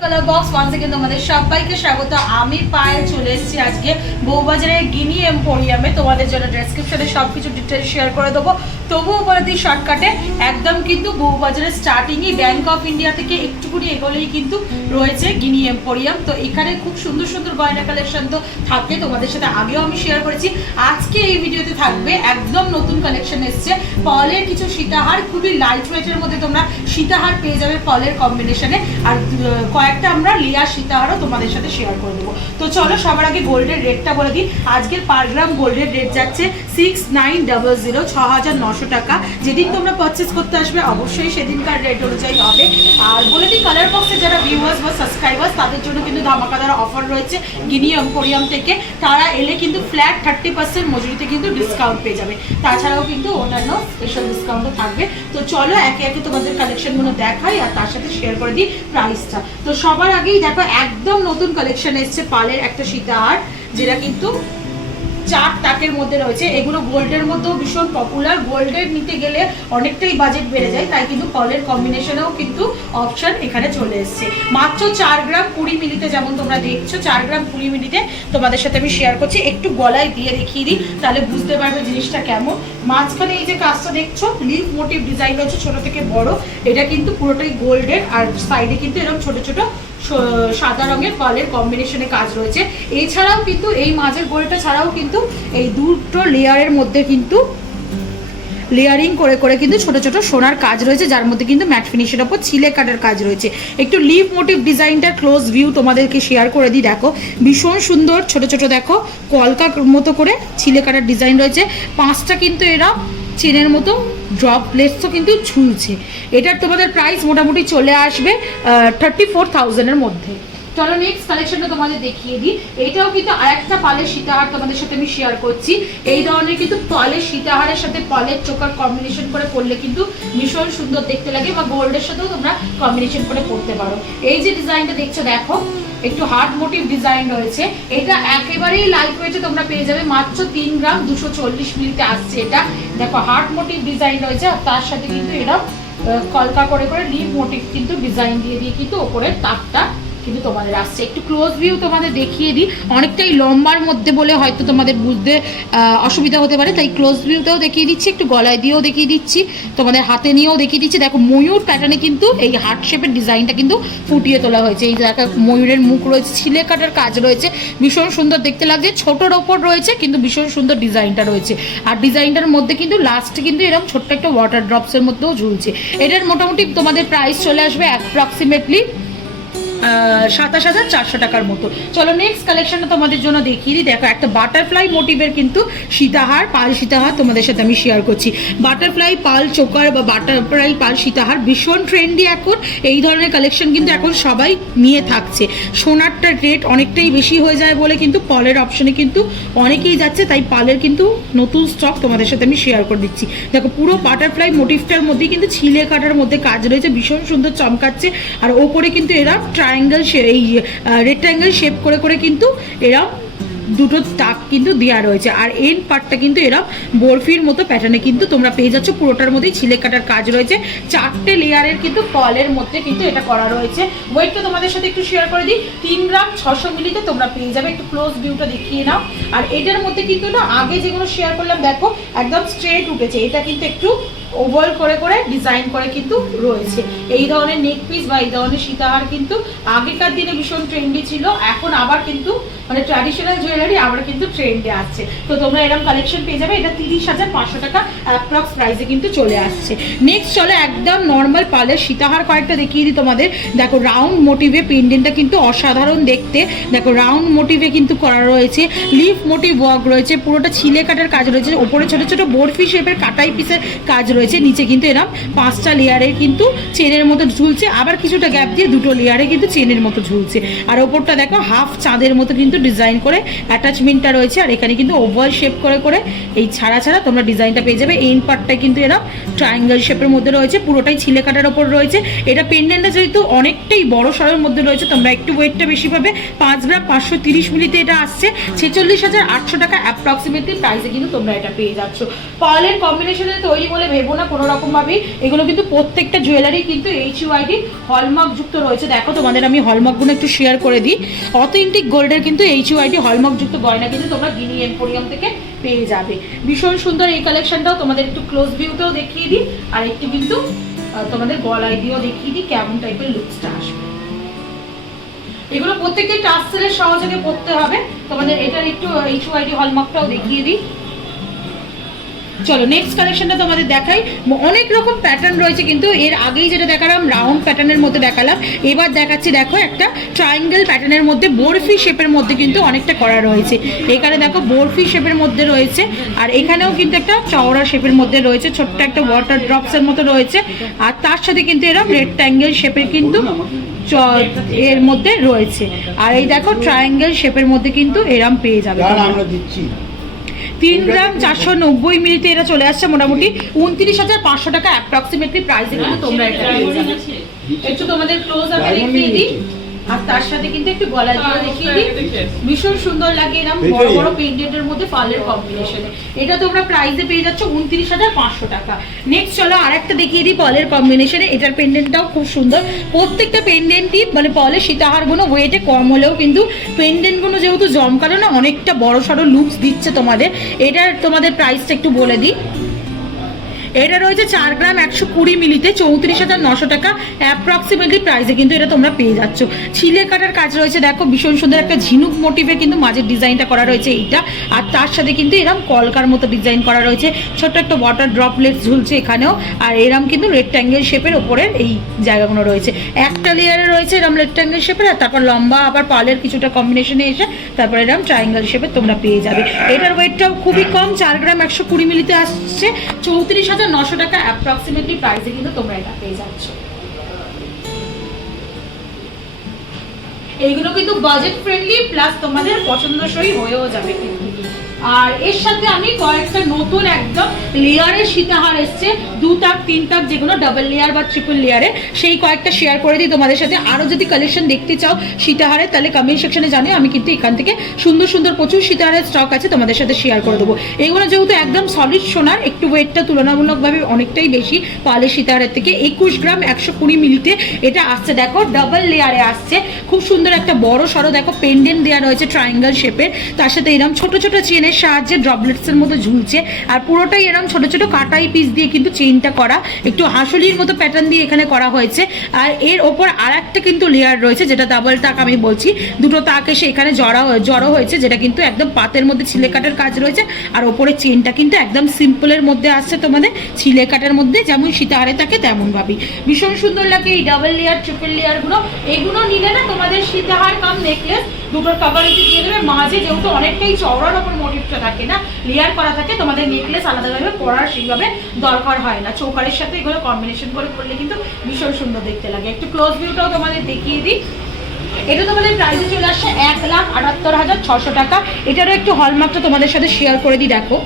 Colour box one থেকে তোমাদের সবাইকে স্বাগত। আমি পায়ে চলে এসেছি আজকে বউবাজারের গিনি এম্পোরিয়ামে তোমাদের জন্য ডেসক্রিপশনে সব কিছু ডিটেলস শেয়ার করে দেবো। তবুও বলে দিই শর্টকাটে একদম কিন্তু বউবাজারের স্টার্টিংই ব্যাংক অফ ইন্ডিয়া থেকে একটুকুনি এগোলেই কিন্তু রয়েছে গিনি এম্পোরিয়াম তো এখানে খুব সুন্দর সুন্দর গয়না কালেকশন তো থাকে, তোমাদের সাথে আগেও আমি শেয়ার করেছি। আজকে এই ভিডিওতে থাকবে একদম নতুন কালেকশন এসছে। পলের কিছু সীতাহার, খুবই লাইট ওয়েটের মধ্যে তোমরা সীতাহার পেয়ে যাবে পলের কম্বিনেশনে আর কয়েকটা আমরা লিয়া, সীতা সীতাহারও তোমাদের সাথে শেয়ার করে দেবো। তো চলো সবার আগে গোল্ডের রেটটা বলে দিই। আজকের পার গ্রাম গোল্ডের রেট যাচ্ছে সিক্স নাইন ডাবল জিরো ছ হাজার নশো টাকা। যেদিন তোমরা পারচেস করতে আসবে, অবশ্যই সেদিনকার রেট অনুযায়ী হবে। আর বলে দিই কালার বক্সে যারা ভিউয়ার্স বা সাবস্ক্রাইবার্স তাদের জন্য কিন্তু ধামাকাদার অফার রয়েছে গিনি এম্পোরিয়াম থেকে। তারা এলে কিন্তু ফ্ল্যাট থার্টি পার্সেন্ট মজুরিতে কিন্তু ডিসকাউন্ট পেয়ে যাবে। তাছাড়াও কিন্তু অন্যান্য স্পেশাল ডিসকাউন্টও থাকবে। তো চলো, একে একে তোমাদের কালেকশনগুলো দেখাই আর তার সাথে শেয়ার করে দিই প্রাইসটা তো সবার আগেই দেখো, একদম নতুন কালেকশন এসছে পালের একটা সীতাহার, যেটা কিন্তু চার টাকের মধ্যে রয়েছে। এগুলো গোল্ডের মধ্যেও ভীষণ পপুলার গোল্ডের নিতে গেলে অনেকটাই বাজেট বেড়ে যায়, তাই কিন্তু কলের কম্বিনেশনেও কিন্তু অপশন এখানে চলে এসছে। মাত্র চার গ্রাম কুড়ি মিনিটে যেমন তোমরা দেখছ, চার গ্রাম কুড়ি মিনিটে তোমাদের সাথে আমি শেয়ার করছি। একটু গলায় দিয়ে দেখিয়ে দিই, তাহলে বুঝতে পারবে জিনিসটা কেমন। মাঝখানে এই যে কাজটা দেখছ লিফ মোটিভ ডিজাইন রয়েছে ছোট থেকে বড়। এটা কিন্তু পুরোটাই গোল্ডের, আর সাইডে কিন্তু এরকম ছোট ছোট সাদা রঙের কলের কম্বিনেশনে কাজ রয়েছে। এছাড়াও কিন্তু, এই মাঝের গোলটা ছাড়াও কিন্তু এই দুটো লেয়ারের মধ্যে কিন্তু লেয়ারিং করে করে কিন্তু ছোট ছোট সোনার কাজ রয়েছে, যার মধ্যে কিন্তু ম্যাট ফিনিশের ওপর ছিলে কাটার কাজ রয়েছে। একটু লিভ মোটিভ ডিজাইনটার ক্লোজ ভিউ তোমাদেরকে শেয়ার করে দিই, দেখো। ভীষণ সুন্দর, ছোট ছোট দেখো কলকা মতো করে ছিলে কাটার ডিজাইন রয়েছে। পাঁচটা কিন্তু এরা চেনের মতো ড্রপ প্লেটসও কিন্তু ঝুলছে এটার তোমাদের প্রাইস মোটামুটি চলে আসবে থার্টি ফোর থাউজেন্ডের মধ্যে। চলো নেক্সট কালেকশনটা তোমাদের দেখিয়ে দিই। এটাও কিন্তু আরেকটা পালের সীতাহার তোমাদের সাথে আমি শেয়ার করছি। এই ধরনের কিন্তু পালের সীতাহারের সাথে পালের চোকার কম্বিনেশন করে করলে কিন্তু ভীষণ সুন্দর দেখতে লাগে বা গোল্ডের সাথেও তোমরা কম্বিনেশন করে পড়তে পারো। এই যে ডিজাইনটা দেখছ, দেখো একটু হার্ড মোটিভ ডিজাইন রয়েছে। এটা একেবারেই লাইট ওয়েটে তোমরা পেয়ে যাবে। মাত্র তিন গ্রাম দুশো চল্লিশ মিলিতে আসছে এটা। দেখো হার্ড মোটিভ ডিজাইন রয়েছে আর তার সাথে কিন্তু এরা কলকা করে করে লিভ মোটিভ কিন্তু ডিজাইন দিয়ে দিয়ে কিন্তু ওপরের তাকটা কিন্তু তোমাদের আসছে। একটু ক্লোজ ভিউ তোমাদের দেখিয়ে দিই। অনেকটাই লম্বার মধ্যে বলে হয়তো তোমাদের বুঝতে অসুবিধা হতে পারে। তাই ক্লোজ ভিউতেও দেখিয়ে দিচ্ছি, একটু গলায় দিয়েও দেখিয়ে দিচ্ছি, তোমাদের হাতে নিয়েও দেখিয়ে দিচ্ছি। দেখো ময়ূর প্যাটার্নে কিন্তু এই হার্ট শেপের ডিজাইনটা কিন্তু ফুটিয়ে তোলা হয়েছে। এই দেখো, ময়ূরের মুখ রয়েছে, ছিলে কাটার কাজ রয়েছে। ভীষণ সুন্দর দেখতে লাগছে। ছোটোর ওপর রয়েছে, কিন্তু ভীষণ সুন্দর ডিজাইনটা রয়েছে। আর ডিজাইনটার মধ্যে কিন্তু লাস্টে কিন্তু এরকম ছোট্ট একটা ওয়াটার ড্রপসের মধ্যেও ঝুলছে। এটার মোটামুটি তোমাদের প্রাইস চলে আসবে অ্যাপ্রক্সিমেটলি সাতাশ হাজার চারশো টাকার মতো। চলো নেক্সট কালেকশনটা তোমাদের জন্য দেখিয়ে দিই। দেখো, একটা বাটারফ্লাই মোটিভের কিন্তু সীতাহার, পাল সীতাহার তোমাদের সাথে আমি শেয়ার করছি। বাটারফ্লাই পাল, চোকার বা বাটারফ্লাই পাল সীতাহার ভীষণ ট্রেন্ডি এখন। এই ধরনের কালেকশন কিন্তু এখন সবাই নিয়ে থাকছে। সোনারটার রেট অনেকটাই বেশি হয়ে যায় বলে কিন্তু পলের অপশনে কিন্তু অনেকেই যাচ্ছে, তাই পালের কিন্তু নতুন স্টক তোমাদের সাথে আমি শেয়ার করে দিচ্ছি। দেখো, পুরো বাটারফ্লাই মোটিভটার মধ্যে কিন্তু ছিলে কাটার মধ্যে কাজ রয়েছে, ভীষণ সুন্দর চমকাচ্ছে। আর ওপরে কিন্তু এরা ট্রায়াঙ্গেল এই রেড রেক্ট্যাঙ্গেল শেপ করে করে কিন্তু এরা দুটো তাক কিন্তু দেওয়া রয়েছে। আর এন পার্টটা কিন্তু এরা বরফির মতো প্যাটার্নে কিন্তু তোমরা পেয়ে যাচ্ছ। পুরোটার মধ্যেই ছিলে কাটার কাজ রয়েছে। চারটে লেয়ারের কিন্তু কলের মধ্যে কিন্তু এটা করা রয়েছে। ওয়েটটা তোমাদের সাথে একটু শেয়ার করে দিই। তিন গ্রাম ছশো মিলিতে তোমরা পেয়ে যাবে। একটু ক্লোজ ভিউটা দেখিয়ে নাও। আর এটার মধ্যে কিন্তু না, আগে যেগুলো শেয়ার করলাম, দেখো, একদম স্ট্রেট উঠেছে। এটা কিন্তু একটু ওভার করে করে ডিজাইন করে কিন্তু রয়েছে। এই ধরনের নেক পিস বা এই ধরনের সীতাহার কিন্তু আগেকার দিনে ভীষণ ট্রেন্ডি ছিল, এখন আবার কিন্তু মানে ট্র্যাডিশনাল জুয়েলারি আবার কিন্তু ট্রেন্ডে আসছে। তো তোমরা এরকম কালেকশন পেয়ে যাবে, এটা তিরিশ হাজার পাঁচশো টাকা অ্যাপ্রক্স প্রাইসে কিন্তু চলে আসছে। নেক্সট চলে একদম নর্মাল পালের সীতাহার কয়েকটা দেখিয়ে দিই তোমাদের। দেখো রাউন্ড মোটিভে পেন্ডেন্টটা কিন্তু অসাধারণ দেখতে। দেখো রাউন্ড মোটিভে কিন্তু করা রয়েছে লিফ মোটিভ ওয়ার্ক রয়েছে, পুরোটা ছিলে কাটার কাজ রয়েছে, ওপরে ছোট ছোট বরফি শেপের কাটাই পিসের কাজ রয়েছে। নিচে কিন্তু এরকম পাঁচটা লেয়ারের কিন্তু চেনের মতো ঝুলছে, আবার কিছুটা গ্যাপ দিয়ে দুটো লেয়ারে কিন্তু চেনের মতো ঝুলছে। আর ওপরটা দেখো হাফ চাঁদের মতো কিন্তু ডিজাইন করে অ্যাটাচমেন্টটা রয়েছে, আর এখানে কিন্তু ওভার শেপ করে করে এই ছাড়া ছাড়া তোমরা ডিজাইনটা পেয়ে যাবে। এই পার্টটা কিন্তু এরা ট্রায়াঙ্গেল শেপের মধ্যে রয়েছে, পুরোটাই ছিলে কাটার ওপর রয়েছে। এটা পেন্ডেন্টটা যেহেতু অনেকটাই বড় সরের মধ্যে রয়েছে, তোমরা একটু ওয়েটটা বেশি পাবে। পাঁচ গ্রাম পাঁচশো তিরিশ মিলিতে এটা আসছে, ছেচল্লিশ হাজার আটশো টাকা অ্যাপ্রক্সিমেটলি প্রাইসে কিন্তু তোমরা এটা পেয়ে যাচ্ছ। পার্লের কম্বিনেশনে তৈরি বলে ভেবো দেবো না, কোনো রকমভাবেই। এগুলো কিন্তু প্রত্যেকটা জুয়েলারি কিন্তু এইচ ইউআইডি হলমার্ক যুক্ত রয়েছে। দেখো তোমাদের আমি হলমার্কগুলো একটু শেয়ার করে দিই। অথেন্টিক গোল্ডের কিন্তু এইচ ইউআইডি হলমার্ক যুক্ত গয়না কিন্তু তোমরা গিনি এম্পোরিয়াম থেকে পেয়ে যাবে। ভীষণ সুন্দর এই কালেকশনটাও তোমাদের একটু ক্লোজ ভিউতেও দেখিয়ে দিই, আর একটু কিন্তু তোমাদের গলায় দিয়েও দেখিয়ে দিই কেমন টাইপের লুকসটা আসবে। এগুলো প্রত্যেককে টাস্সেলের সহযোগে পড়তে হবে। তোমাদের এটার একটু এইচ ওয়াইডি হলমার্কটাও দেখিয়ে দিই। চলো নেক্সট কালেকশনটা তোমাদের দেখাই। অনেক রকম প্যাটার্ন রয়েছে কিন্তু এর আগেই যেটা দেখালাম রাউন্ড প্যাটার্নের মধ্যে দেখালাম। এবার দেখাচ্ছি দেখো একটা ট্রায়াঙ্গেল প্যাটার্নের মধ্যে বরফি শেপের মধ্যে কিন্তু অনেকটা করা রয়েছে। এখানে দেখো বরফি শেপের মধ্যে রয়েছে আর এখানেও কিন্তু একটা চওড়া শেপের মধ্যে রয়েছে ছোট্ট একটা ওয়াটার ড্রপসের মতো রয়েছে। আর তার সাথে কিন্তু এরকম রেক্ট্যাঙ্গেল শেপের কিন্তু চ- এর মধ্যে রয়েছে। আর এই দেখো ট্রায়াঙ্গেল শেপের মধ্যে কিন্তু এরম পেয়ে যাবে আমরা দিচ্ছি। তিন গ্রাম চারশো নব্বই মিনিটে এটা চলে আসছে মোটামুটি। উনত্রিশ হাজার পাঁচশো টাকা অ্যাপ্রক্সিমেটলি প্রাইসে কিন্তু তোমরা এটা একটু তোমাদের ক্লোজ আপে দেখিয়ে দিই। আর তার সাথে কিন্তু একটু গলা দিয়ে দেখিয়ে দিই। ভীষণ সুন্দর লাগে এরকম বড়। বড় পেন্ডেন্টের মধ্যে পার্লের কম্বিনেশনে এটা তোমরা প্রাইসে পেয়ে যাচ্ছ উনত্রিশ হাজার পাঁচশো টাকা। নেক্সট চলো আরেকটা দেখিয়ে দিই পলের কম্বিনেশনে এটার পেন্ডেন্টটাও খুব সুন্দর। প্রত্যেকটা পেন্ডেন্টই মানে পলের সীতাহারগুলো ওয়েটে কম হলেও কিন্তু পেন্ডেন্টগুলো যেহেতু জমকালো না অনেকটা বড় সড়ো লুকস দিচ্ছে তোমাদের। এটার তোমাদের প্রাইসটা একটু বলে দিই। এটা রয়েছে চার গ্রাম একশো কুড়ি মিলিতে চৌত্রিশ হাজার নশো টাকা অ্যাপ্রক্সিমেটলি প্রাইসে কিন্তু এটা তোমরা পেয়ে যাচ্ছ। ছিলে কাটার কাজ রয়েছে, দেখো ভীষণ সুন্দর একটা ঝিনুক মোটিভে কিন্তু মাঝের ডিজাইনটা করা রয়েছে এইটা। আর তার সাথে কিন্তু এরম কলকার মতো ডিজাইন করা রয়েছে। ছোট্ট একটা ওয়াটার ড্রপলেট ঝুলছে এখানেও। আর এরম কিন্তু রেক্ট্যাঙ্গেল শেপের ওপরের এই জায়গাগুলো রয়েছে। একটা লেয়ারে রয়েছে এরম রেক্ট্যাঙ্গেল শেপের আর তারপর লম্বা আবার পালের কিছুটা কম্বিনেশনে এসে তারপর এরম ট্রায়াঙ্গেল শেপের তোমরা পেয়ে যাবে। এটার ওয়েটটাও খুবই কম, চার গ্রাম একশো কুড়ি মিলিতে আসছে। চৌত্রিশ হাজার নশো টাকা অ্যাপ্রক্সিমেটলি প্রাইসে কিন্তু তোমরা এটা পেয়ে যাচ্ছ। এইগুলো কিন্তু বাজেট ফ্রেন্ডলি প্লাস তোমাদের পছন্দসই হয়েও যাবে কিন্তু। আর এর সাথে আমি কয়েকটা নতুন একদম লেয়ারের সীতাহার এসছে। দু তাক, তিন তাক যেগুলো ডাবল লেয়ার বা ট্রিপল লেয়ারে সেই কয়েকটা শেয়ার করে দিই তোমাদের সাথে। আরও যদি কালেকশন দেখতে চাও সীতাহারের তাহলে কমেন্ট সেকশনে জানিও। আমি কিন্তু এখান থেকে সুন্দর সুন্দর প্রচুর সীতাহারের স্টক আছে তোমাদের সাথে শেয়ার করে দেবো। এগুলো যেহেতু একদম সলিড সোনার, একটু ওয়েটটা তুলনামূলকভাবে অনেকটাই বেশি পালের সীতাহারের থেকে। একুশ গ্রাম একশো কুড়ি মিলিতে এটা আসছে। দেখো ডাবল লেয়ারে আসছে। খুব সুন্দর একটা বড় সড়ো, দেখো পেন্ডেন্ট দেওয়া রয়েছে ট্রায়াঙ্গেল শেপের তার সাথে এরকম ছোট ছোট চেনের সাহায্যে ড্রপলেটসের মতো ঝুলছে। আর পুরোটাই এরকম ছোট ছোট কাটাই পিস দিয়ে কিন্তু চেইনটা করা, একটু হাঁসুলির মতো প্যাটার্ন দিয়ে এখানে করা হয়েছে। আর এর ওপর আর একটা কিন্তু লেয়ার রয়েছে, যেটা ডাবল তাক আমি বলছি। দুটো তাক এসে এখানে জড়া জড়ো হয়েছে, যেটা কিন্তু একদম পাতের মধ্যে ছিলে কাটার কাজ রয়েছে। আর ওপরে চেনটা কিন্তু একদম সিম্পলের মধ্যে আসছে তোমাদের, ছিলে কাটার মধ্যে, যেমন সীতাহারে থাকে তেমন ভাবেই। ভীষণ সুন্দর লাগে এই ডাবল লেয়ার ট্রিপল লেয়ারগুলো এগুলো নিলে না তোমাদের সীতাহার কাম নেকলেস দুটোর কাভারেজে দিয়ে দেবে। মাঝে যেহেতু অনেকটাই চওড়ার ওপর মোটিভটা থাকে না লেয়ার করা থাকে, তোমাদের নেকলেস আলাদাভাবে পরার সেইভাবে দরকার হয় না। চৌকারের সাথে এগুলো কম্বিনেশন করে করলে কিন্তু ভীষণ সুন্দর দেখতে লাগে। একটু ক্লোজ ভিউটাও তোমাদের দেখিয়ে দিই। এটা তোমাদের প্রাইসে চলে আসছে এক লাখ আটাত্তর হাজার ছশো টাকা। এটারও একটু হলমার্কটা তোমাদের সাথে শেয়ার করে দিই, দেখো।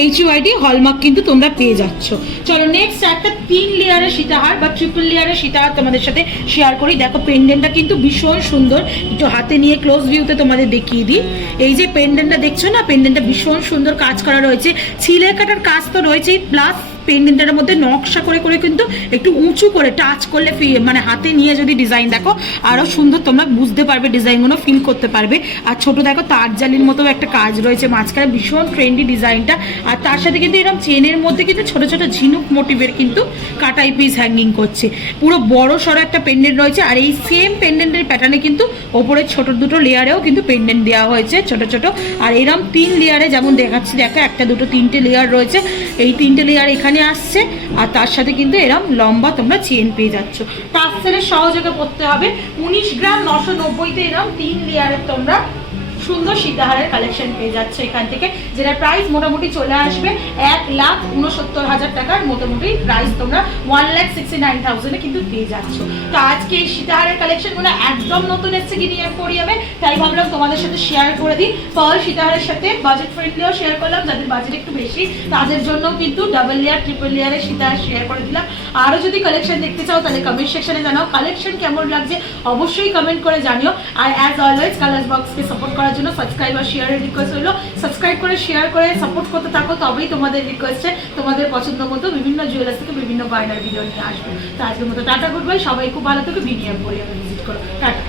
এইচ ইউআইডি হলমার্ক কিন্তু তোমরা পেয়ে যাচ্ছ। চলো নেক্সট একটা তিন লেয়ারের সীতাহার বা ট্রিপল লেয়ারের সীতাহার তোমাদের সাথে শেয়ার করি। দেখো পেন্ডেন্টটা কিন্তু ভীষণ সুন্দর। একটু হাতে নিয়ে ক্লোজ ভিউতে তোমাদের দেখিয়ে দিই। এই যে পেন্ডেন্টটা দেখছ না? পেন্ডেন্টটা ভীষণ সুন্দর কাজ করা রয়েছে। ছিলে কাটার কাজ তো রয়েছেই প্লাস পেন্ডেন্টের মধ্যে নকশা করে করে কিন্তু একটু উঁচু করে টাচ করলে মানে হাতে নিয়ে যদি ডিজাইন দেখো আরও সুন্দর তোমরা বুঝতে পারবে ডিজাইনগুলো ফিল করতে পারবে। আর ছোট দেখো তার জালির মতো একটা কাজ রয়েছে, মাঝখানে ভীষণ ট্রেন্ডি ডিজাইনটা আর তার সাথে কিন্তু এরকম চেনের মধ্যে কিন্তু ছোট ছোট ঝিনুক মোটিভের কিন্তু কাটাই পিস হ্যাঙ্গিং করছে। পুরো বড় সড়ো একটা পেন্ডেন্ট রয়েছে, আর এই সেম পেন্ডেন্টের প্যাটার্নে কিন্তু ওপরে ছোট দুটো লেয়ারেও কিন্তু পেন্ডেন্ট দেওয়া হয়েছে, ছোট ছোট। আর এরকম তিন লেয়ারে যেমন দেখাচ্ছি, দেখো একটা, দুটো, তিনটে লেয়ার রয়েছে। এই তিনটে লেয়ার এখানে আসছে, আর তার সাথে কিন্তু এরম লম্বা তোমরা চেন পেয়ে যাচ্ছ। সাথে সহযোগে পড়তে হবে। উনিশ গ্রাম নশো নব্বইতে এরম তিন লেয়ারের তোমরা সুন্দর সীতাহারের কালেকশন পেয়ে যাচ্ছে এখান থেকে যেটা প্রাইস মোটামুটি চলে আসবে এক লাখ উনসত্তর হাজার টাকার মোটামুটি প্রাইস তোমরা ওয়ান লাখ সিক্সটি নাইন থাউজেন্ডে কিন্তু পেয়ে যাচ্ছ। তো আজকে এই সীতাহারের কালেকশনগুলো একদম নতুন এসছে গিনি এম্পোরিয়ামে তাই ভাবলাম তোমাদের সাথে শেয়ার করে দিই। পার্ল সীতাহারের সাথে বাজেট ফ্রেন্ডলিও শেয়ার করলাম, যাদের বাজেট একটু বেশি, তাদের জন্য কিন্তু ডাবল লেয়ার ট্রিপল লেয়ারের সীতাহার শেয়ার করে দিলাম। আরও যদি কালেকশন দেখতে চাও, তাহলে কমেন্ট সেকশনে জানাও। কালেকশন কেমন লাগছে, অবশ্যই কমেন্ট করে জানিও। আর অ্যাজ অলওয়েজ কালার্স বক্সকে সাপোর্ট করার করার জন্য সাবস্ক্রাইব আর শেয়ারের রিকোয়েস্ট হলো। সাবস্ক্রাইব করে শেয়ার করে সাপোর্ট করতে থাকো, তবেই তোমাদের রিকোয়েস্টে তোমাদের পছন্দ মতো বিভিন্ন জুয়েলার্স থেকে বিভিন্ন বার্নার ভিডিও নিয়ে আসবে। তো আজকের মতো টাটা গুড বাই সবাই খুব ভালো থেকে, ভিডিও করে ভিজিট করো টাটা।